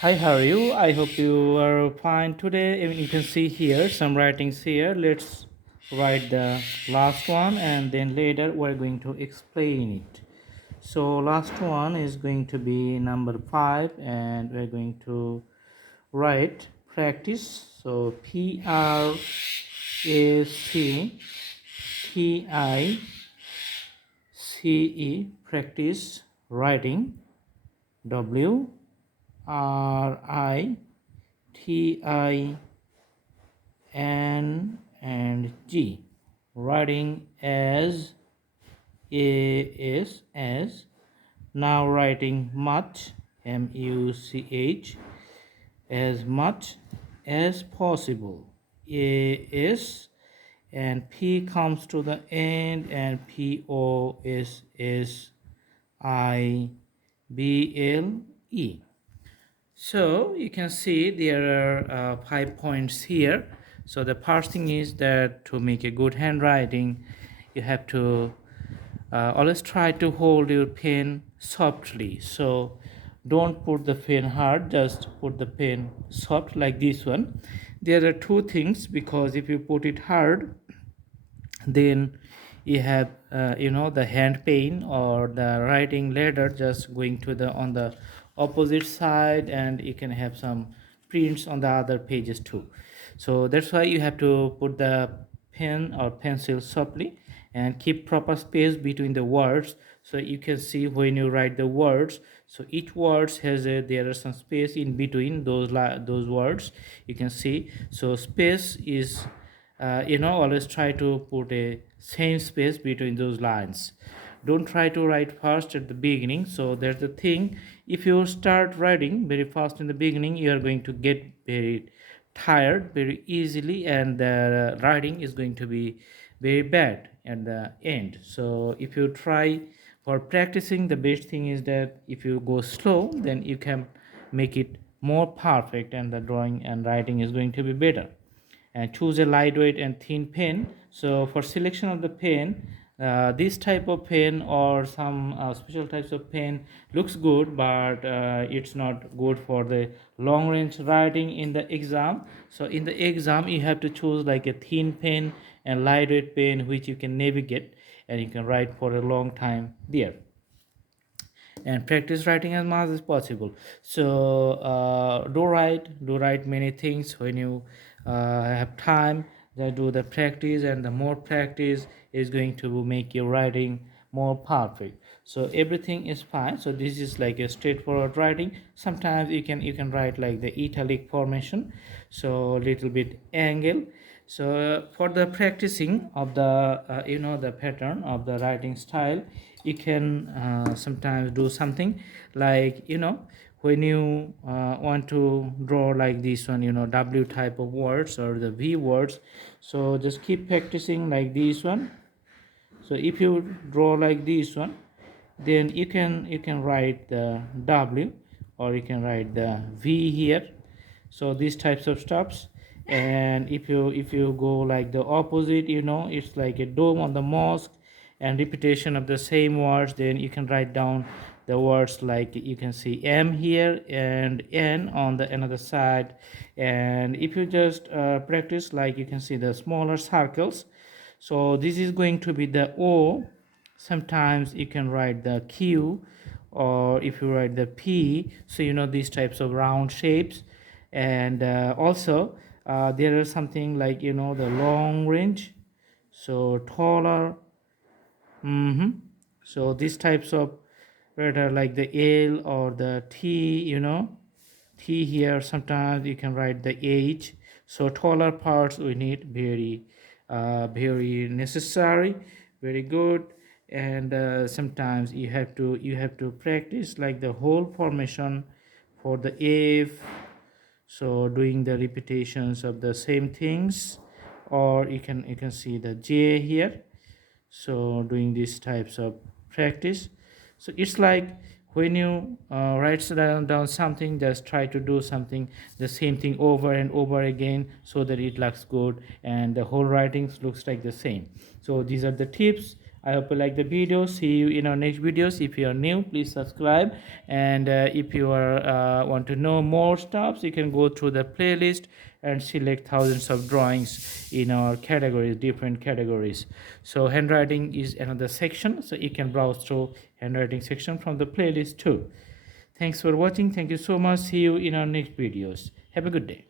Hi, how are you? I hope you are fine today. Even you can see here some writings here. Let's write the last one and then later we're going to explain it. So last one is going to be number 5 and we're going to write practice. So PRACTICE practice writing, and G, writing as. Now writing much, much, as much as possible, is, and P comes to the end, and POSSIBLE. So you can see there are 5 points here. So the first thing is that to make a good handwriting, you have to always try to hold your pen softly. So don't put the pen hard, just put the pen soft like this one. There are two things, because if you put it hard, then you have the hand pain or the writing ladder just going to the on the opposite side, and you can have some prints on the other pages too. So that's why you have to put the pen or pencil softly and keep proper space between the words, so you can see when you write the words, so each words has a there are some space in between those words, you can see. So space is always try to put a same space between those lines. Don't try to write fast at the beginning. So that's the thing, if you start writing very fast in the beginning, you are going to get very tired very easily, and the writing is going to be very bad at the end. So if you try for practicing, the best thing is that if you go slow, then you can make it more perfect, and the drawing and writing is going to be better. And choose a lightweight and thin pen. So for selection of the pen, this type of pen or some special types of pen looks good, but it's not good for the long range writing in the exam. So in the exam you have to choose like a thin pen and lightweight pen which you can navigate, and you can write for a long time there, and practice writing as much as possible. So do write many things when you have time. Then do the practice, and the more practice is going to make your writing more perfect. So everything is fine. So this is like a straightforward writing. Sometimes you can write like the italic formation, so little bit angle. So for the practicing of the the pattern of the writing style, you can sometimes do something like, when you want to draw like this one, W type of words or the V words. So just keep practicing like this one. So if you draw like this one, then you can write the W, or you can write the V here. So these types of stuffs. And if you go like the opposite, it's like a dome on the mosque, and repetition of the same words, then you can write down the words like you can see M here and N on the another side. And if you just practice, like you can see the smaller circles, so this is going to be the O. Sometimes you can write the Q, or if you write the P, so these types of round shapes. And also there are something like the long range, so taller. So these types of letter like the L or the T, T here. Sometimes you can write the H. So taller parts we need, very necessary, very good. And sometimes you have to practice like the whole formation for the F. So doing the repetitions of the same things, or you can see the J here. So doing these types of practice. So it's like when you write down something, just try to do something the same thing over and over again, so that it looks good and the whole writings looks like the same. So these are the tips I hope you like the video. See you in our next videos. If you are new, please subscribe. And if you are want to know more stuffs, you can go through the playlist and select thousands of drawings in our categories, different categories. So handwriting is another section, so you can browse through handwriting section from the playlist too. Thanks for watching. Thank you so much. See you in our next videos. Have a good day.